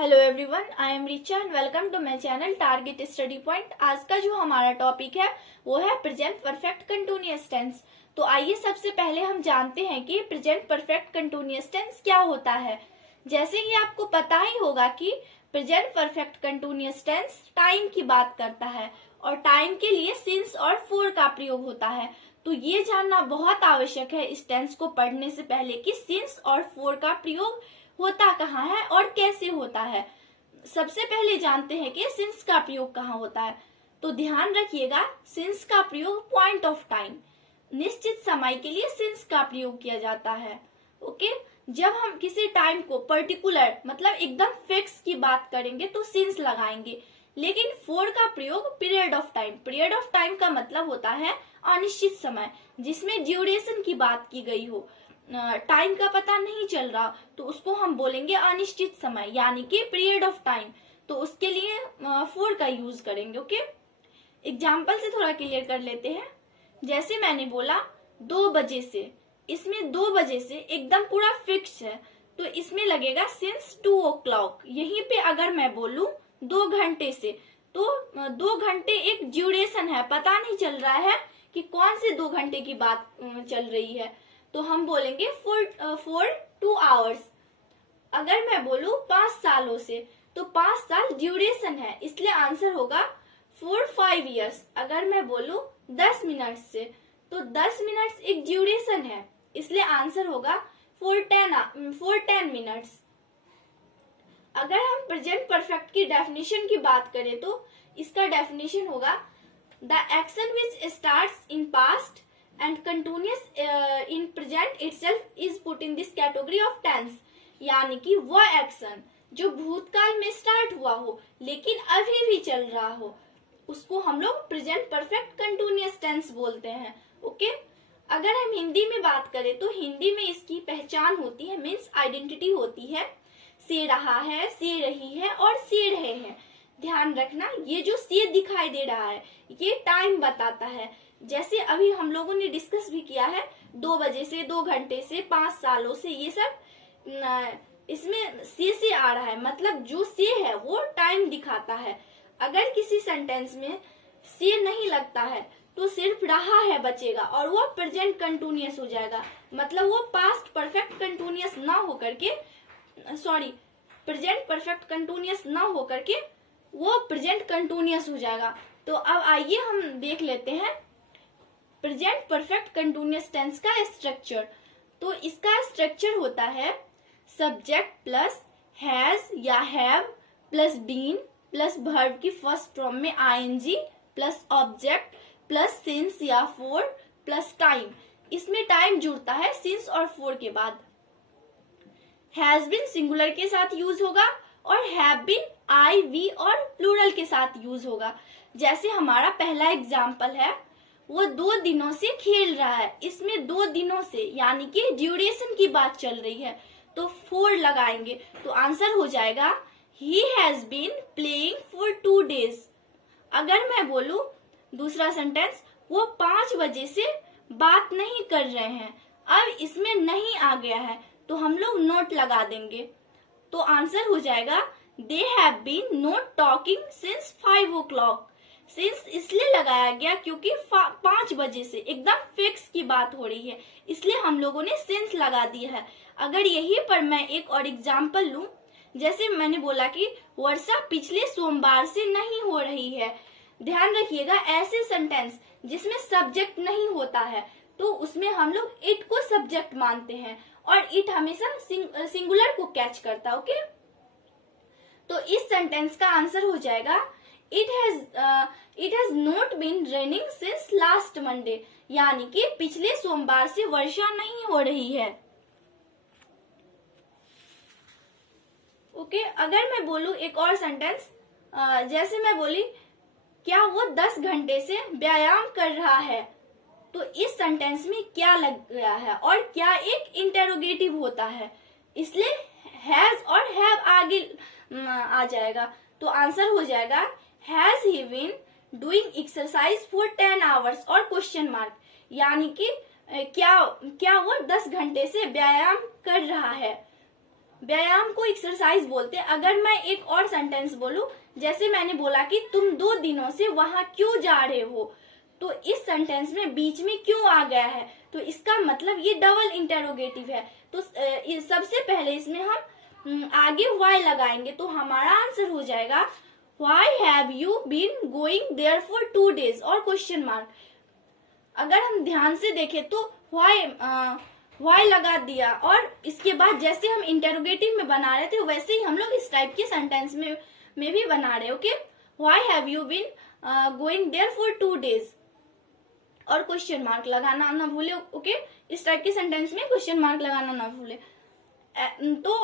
Hello everyone, I am Richa and welcome to my channel target study point. आज का जो हमारा टॉपिक है वो है प्रेजेंट परफेक्ट कंटिन्यूअस टेंस। तो आइए सबसे पहले हम जानते हैं कि प्रेजेंट परफेक्ट कंटिन्यूअस टेंस क्या होता है। जैसे कि आपको पता ही होगा कि present perfect continuous tense time की बात करता है और टाइम के लिए सिंस और फोर का प्रयोग होता है। तो ये जानना बहुत आवश्यक है इस टेंस को पढ़ने से पहले कि सिंस और फोर का प्रयोग होता कहाँ है और कैसे होता है। सबसे पहले जानते हैं कि सिंस का प्रयोग कहाँ होता है। तो ध्यान रखिएगा, सिंस का प्रयोग पॉइंट ऑफ टाइम, निश्चित समय के लिए सिंस का प्रयोग किया जाता है। ओके, जब हम किसी टाइम को पर्टिकुलर मतलब एकदम फिक्स की बात करेंगे तो सिंस लगाएंगे। लेकिन फोर का प्रयोग period of time, period of time का मतलब होता है अनिश्चित समय जिसमें ड्यूरेशन की बात की गई हो, टाइम का पता नहीं चल रहा, तो उसको हम बोलेंगे अनिश्चित समय यानी कि पीरियड ऑफ टाइम। तो उसके लिए फोर का यूज करेंगे। ओके, एग्जाम्पल से थोड़ा क्लियर कर लेते हैं। जैसे मैंने बोला 2 बजे से, इसमें 2 बजे से एकदम पूरा फिक्स है तो इसमें लगेगा सिंस 2 o'clock। यहीं पे अगर मैं बोलूं 2 घंटे से, तो 2 घंटे एक ड्यूरेशन है, पता नहीं चल रहा है कि कौन से 2 घंटे की बात चल रही है, तो हम बोलेंगे फॉर 2 hours। अगर मैं बोलूं 5 सालों से, तो 5 साल ड्यूरेशन है इसलिए आंसर होगा फॉर 5 years। अगर मैं बोलूं 10 मिनट से, तो 10 मिनट्स एक ड्यूरेशन है इसलिए आंसर होगा फॉर 10 मिनट्स। अगर हम प्रेजेंट परफेक्ट की डेफिनेशन की बात करें तो इसका डेफिनेशन होगा the action which starts in past and continuous in present itself is put in this category of tense। यानी कि वह एक्शन जो भूतकाल में स्टार्ट हुआ हो लेकिन अभी भी चल रहा हो उसको हम लोग प्रेजेंट परफेक्ट कंटिन्यूअस टेंस बोलते हैं। ओके, अगर हम हिंदी में बात करें तो हिंदी में इसकी पहचान होती है, मीन्स आइडेंटिटी होती है, से रहा है, से रही है और से रहे हैं। ध्यान रखना, ये जो से दिखाई दे रहा है ये टाइम बताता है। जैसे अभी हम लोगों ने डिस्कस भी किया है 2 बजे से, 2 घंटे से, 5 सालों से, ये सब इसमें से आ रहा है, मतलब जो से है वो टाइम दिखाता है। अगर किसी सेंटेंस में से नहीं लगता है तो सिर्फ रहा है बचेगा और वो प्रेजेंट कंटिन्यूअस हो जाएगा, मतलब वो पास्ट परफेक्ट कंटिन्यूअस ना होकर के, सॉरी, प्रेजेंट परफेक्ट कंटिन्यूअस ना होकर के वो प्रेजेंट कंटिन्यूअस हो जाएगा। तो अब आइए हम देख लेते हैं प्रेजेंट परफेक्ट कंटिन्यूअस टेंस का स्ट्रक्चर। तो इसका स्ट्रक्चर होता है सब्जेक्ट प्लस हैज या have plus been plus verb की फर्स्ट फॉर्म में ING plus object plus since या फोर प्लस टाइम। इसमें टाइम जुड़ता है सिंस और फोर के बाद। हैज बीन सिंगुलर के साथ यूज होगा और हैव बीन आई, वी और प्लूरल के साथ यूज होगा। जैसे हमारा पहला एग्जाम्पल है, वो 2 दिनों से खेल रहा है, इसमें 2 दिनों से यानी कि ड्यूरेशन की बात चल रही है तो 4 लगाएंगे तो आंसर हो जाएगा he has been playing for 2 days। अगर मैं बोलूं दूसरा सेंटेंस, वो 5 बजे से बात नहीं कर रहे हैं, अब इसमें नहीं आ गया है तो हम लोग नोट लगा देंगे तो आंसर हो जाएगा they have been not talking since 5 o'clock। Since इसलिए लगाया गया क्योंकि 5 बजे से एकदम फिक्स की बात हो रही है इसलिए हम लोगों ने सिंस लगा दिया है। अगर यही पर मैं एक और एग्जाम्पल लूं, जैसे मैंने बोला कि वर्षा पिछले सोमवार से नहीं हो रही है। ध्यान रखिएगा, ऐसे सेंटेंस जिसमें सब्जेक्ट नहीं होता है तो उसमें हम लोग इट को सब्जेक्ट मानते हैं और इट हमेशा सिंगुलर को कैच करता है। ओके, तो इस सेंटेंस का आंसर हो जाएगा it has not been raining since last Monday, यानी कि पिछले सोमवार से वर्षा नहीं हो रही है। ओके, अगर मैं बोलूं एक और सेंटेंस, जैसे मैं बोली क्या वो 10 घंटे से व्यायाम कर रहा है, तो इस सेंटेंस में क्या लग गया है और क्या एक इंटेरोगेटिव होता है, इसलिए हैज और हैव आगे आ जाएगा तो आंसर हो जाएगा has he been doing exercise for 10 hours और क्वेश्चन मार्क, यानी कि क्या वो 10 घंटे से व्यायाम कर रहा है। व्यायाम को एक्सरसाइज बोलते हैं। अगर मैं एक और सेंटेंस बोलूं, जैसे मैंने बोला कि तुम 2 दिनों से वहां क्यों जा रहे हो, तो इस सेंटेंस में बीच में क्यों आ गया है, तो इसका मतलब ये डबल इंटेरोगेटिव है। तो सबसे पहले इसमें हम आगे वाई लगाएंगे, तो हमारा आंसर हो जाएगा why have you been going there for 2 days और क्वेश्चन मार्क। अगर हम ध्यान से देखें तो वाई लगा दिया और इसके बाद जैसे हम इंटेरोगेटिव में बना रहे थे वैसे ही हम लोग इस टाइप के सेंटेंस में भी बना रहे। Okay, why have you been going there for 2 days और क्वेश्चन मार्क लगाना ना भूले। ओके, इस टाइप के सेंटेंस में क्वेश्चन मार्क लगाना ना भूले। तो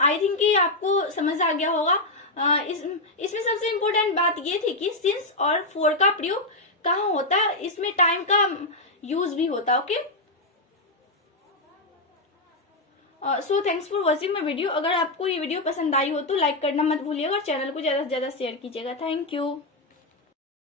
आई थिंक कि आपको समझ आ गया होगा। इसमें सबसे इम्पोर्टेंट बात ये थी कि सिंस और फॉर का प्रयोग कहाँ होता है, इसमें टाइम का यूज भी होता है। Okay, so thanks for watching my video. अगर आपको ये वीडियो पसंद आई हो तो लाइक करना मत भूलिएगा और चैनल को ज्यादा से ज्यादा शेयर कीजिएगा। Thank you.